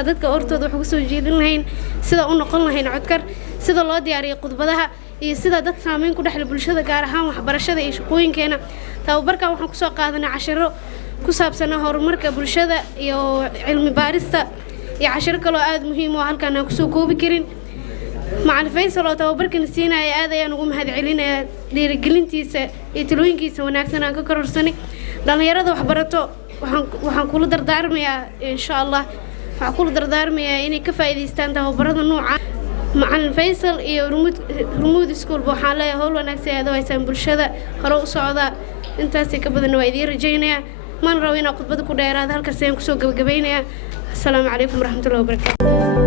sida dadka ortooda wax ugu soo jeedin lahayn sida u noqon lahayn codkar sida loo diyaariyo khudbadaha iyo sida dad saameyn ku dhaxla bulshada gaar ahaan waxbarashada iyo shaqooyinkeena tababarkan waxaan ku soo qaadanay casharo ku saabsan horumarka bulshada iyo cilmi baarista iyo casharo kale oo aad muhiim u ah halkaan aan ku soo koobi karin macallin Faysal oo tababarkan siinaya aad ayaan ugu mahadcelinayaa dhiirigelintiisa iyo talooyinkiisa wanaagsan aan ka kororsanay dhalinyarada wax barato waxaan kula dardaarmayaa insha Allah waxaan kula dardaarmayaa inay ka faa'iideystaan tababarada nooca macallin Faysal iyo Rumuud School waxaan leeyahay hawl wanaagsan aad u haysan bulshada hore u socda intaas ka badan waa idin rajaynayaa man rabo inaan khudbad ku dheeraado halkaas ayaan ku soo gabagabaynayaa assalaamu calaykum waraxmatullaahi wabarakaatuh